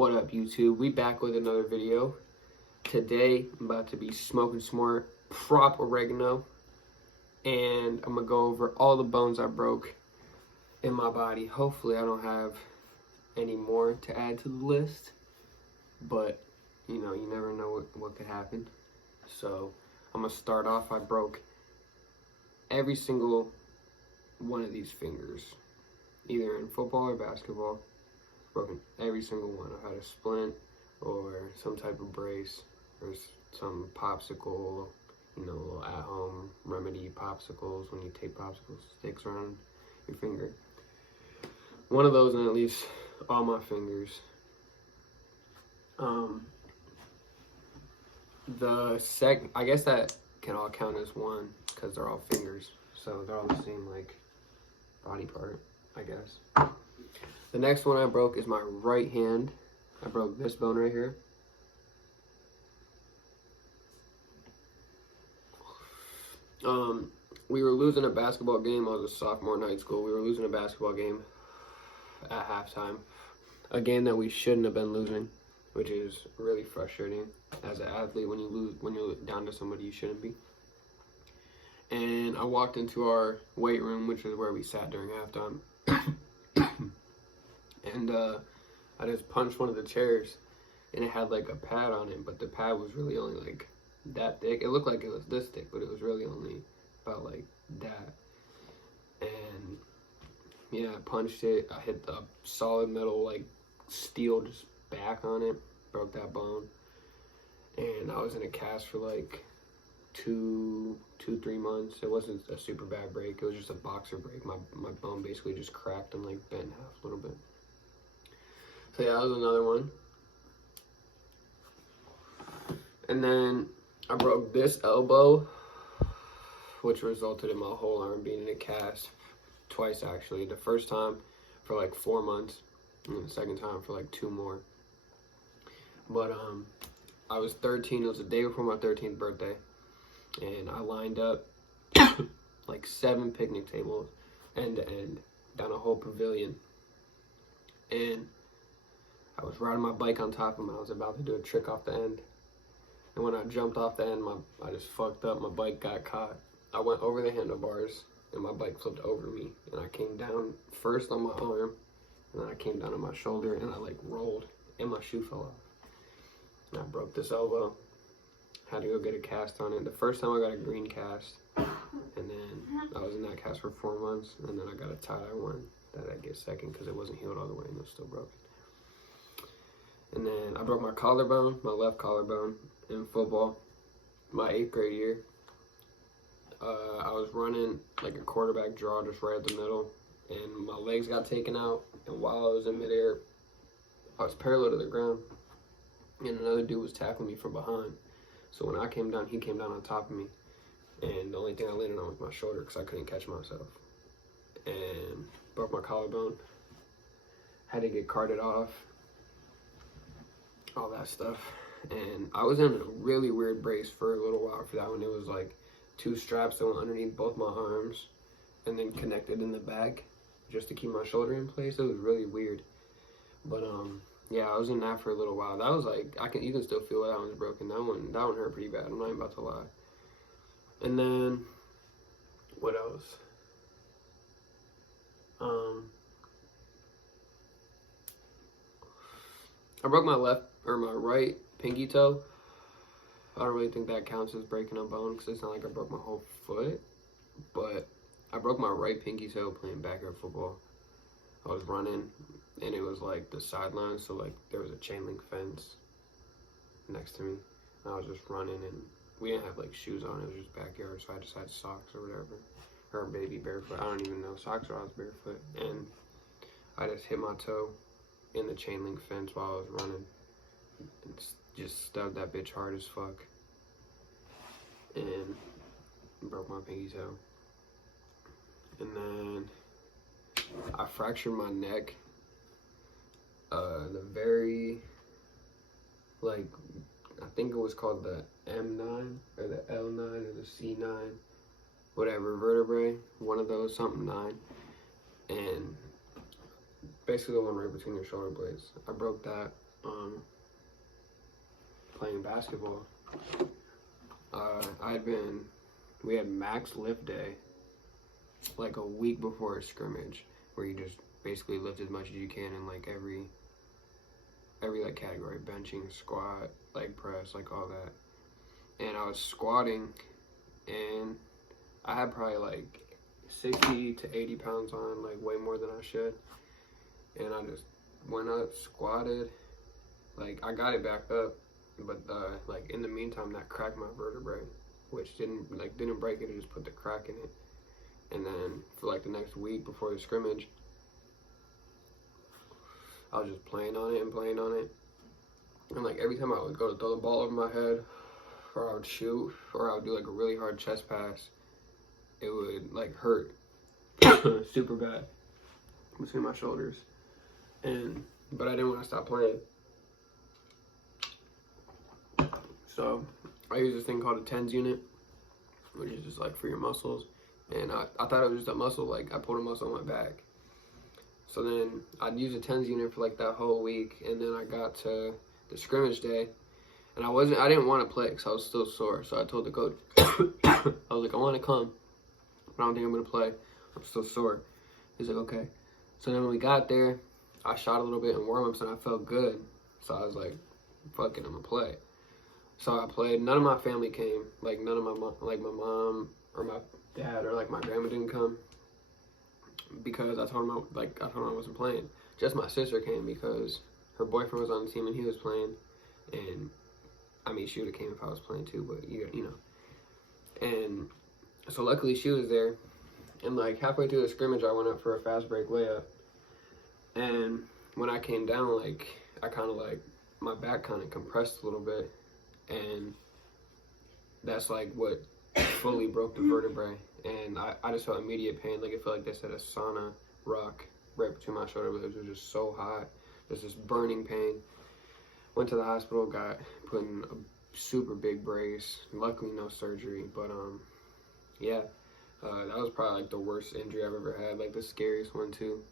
What up, YouTube? We back with another video. Today, I'm about to be smoking some more prop oregano, and I'm gonna go over all the bones I broke in my body. Hopefully, I don't have any more to add to the list, but you know, you never know what could happen. So, I'm gonna start off. I broke every single one of these fingers, either in football or basketball. Broken every single one. I had a splint or some type of brace or some popsicle, you know, little at-home remedy popsicles when you tape popsicle sticks around your finger. One of those on at least all my fingers. I guess that can all count as one because they're all fingers, so they're all the same like body part, I guess. The next one I broke is my right hand. I broke this bone right here. We were losing a basketball game. I was a sophomore in high school. We were losing a basketball game at halftime. A game that we shouldn't have been losing, which is really frustrating as an athlete when you're down to somebody you shouldn't be. And I walked into our weight room, which is where we sat during halftime. And I just punched one of the chairs, and it had like a pad on it, but the pad was really only like that thick. It looked like it was this thick, but it was really only about like that. And yeah, I punched it. I hit the solid metal like steel just back on it, broke that bone. And I was in a cast for like 3 months. It wasn't a super bad break. It was just a boxer break. My bone basically just cracked and like bent in half a little bit. So yeah, that was another one. And then I broke this elbow, which resulted in my whole arm being in a cast twice actually. The first time for like 4 months, and the second time for like 2 more. But I was 13. It was the day before my 13th birthday, and I lined up like 7 picnic tables end to end down a whole pavilion, and I was riding my bike on top of them. I was about to do a trick off the end. And when I jumped off the end, I just fucked up. My bike got caught. I went over the handlebars, and my bike flipped over me. And I came down first on my arm, and then I came down on my shoulder, and I like rolled, and my shoe fell off. And I broke this elbow. Had to go get a cast on it. The first time I got a green cast, and then I was in that cast for 4 months, and then I got a tie-dye one that I get second because it wasn't healed all the way and it was still broken. And then I broke my collarbone, my left collarbone, in football, my 8th grade year. I was running like a quarterback draw just right at the middle, and my legs got taken out, and while I was in midair, I was parallel to the ground, and another dude was tackling me from behind. So when I came down, he came down on top of me, and the only thing I landed on was my shoulder because I couldn't catch myself. And broke my collarbone, had to get carted off, all that stuff. And I was in a really weird brace for a little while for that one. It was like 2 straps that went underneath both my arms and then connected in the back just to keep my shoulder in place. It was really weird. But yeah, I was in that for a little while. That was like, you can still feel that one's broken. That one hurt pretty bad. I'm not even about to lie. And then what else? I broke my right pinky toe. I don't really think that counts as breaking a bone because it's not like I broke my whole foot, but I broke my right pinky toe playing backyard football. I was running, and it was like the sideline, so like there was a chain link fence next to me, and I was just running, and we didn't have like shoes on. It was just backyard, so I just had socks or whatever, or maybe barefoot. I don't even know. Socks or I was barefoot, and I just hit my toe in the chain link fence while I was running, and just stubbed that bitch hard as fuck, and broke my pinky toe. And then I fractured my neck. The very, like, I think it was called the M9 or the L9 or the C9, whatever vertebrae, one of those, something 9, and basically the one right between your shoulder blades. I broke that playing basketball. We had max lift day like a week before a scrimmage, where you just basically lift as much as you can in like every like category, benching, squat, leg press, like all that. And I was squatting, and I had probably like 60 to 80 pounds on, like way more than I should. And I just went up, squatted, like I got it back up, but like in the meantime that cracked my vertebrae, which didn't break it, it just put the crack in it. And then for like the next week before the scrimmage, I was just playing on it. And like every time I would go to throw the ball over my head, or I would shoot, or I would do like a really hard chest pass, it would like hurt super bad between my shoulders. But I didn't want to stop playing. So I use this thing called a TENS unit, which is just like for your muscles. And I thought it was just a muscle, like I pulled a muscle on my back. So then I'd use a TENS unit for like that whole week, and then I got to the scrimmage day, and I didn't want to play because I was still sore. So I told the coach, I was like, I want to come, but I don't think I'm going to play. I'm still sore. He's like, okay. So then when we got there, I shot a little bit in warm-ups, and I felt good. So I was like, fuck it, I'm going to play. So I played. None of my family came. Like none of my mom or my dad or like my grandma didn't come, because I told them I wasn't playing. Just my sister came because her boyfriend was on the team and he was playing. And I mean, she would have came if I was playing too, but you know. And so luckily she was there. And like halfway through the scrimmage, I went up for a fast break layup. And when I came down, like I kind of like my back kind of compressed a little bit, and that's like what fully broke the vertebrae. And I just felt immediate pain. Like it felt like they said a sauna rock right between my shoulder blades. It was just so hot. There's this burning pain. Went to the hospital, got put in a super big brace. Luckily no surgery, but yeah, that was probably like the worst injury I've ever had, like the scariest one too.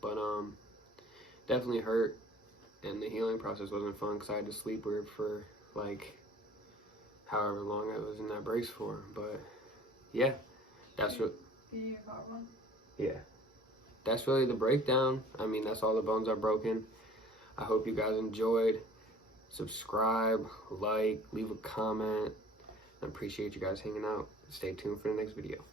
But definitely hurt, and the healing process wasn't fun because I had to sleep with it for like however long I was in that brace for. But yeah, that's what. You got one? Yeah, that's really the breakdown. I mean, that's all the bones are broken. I hope you guys enjoyed. Subscribe, like, leave a comment. I appreciate you guys hanging out. Stay tuned for the next video.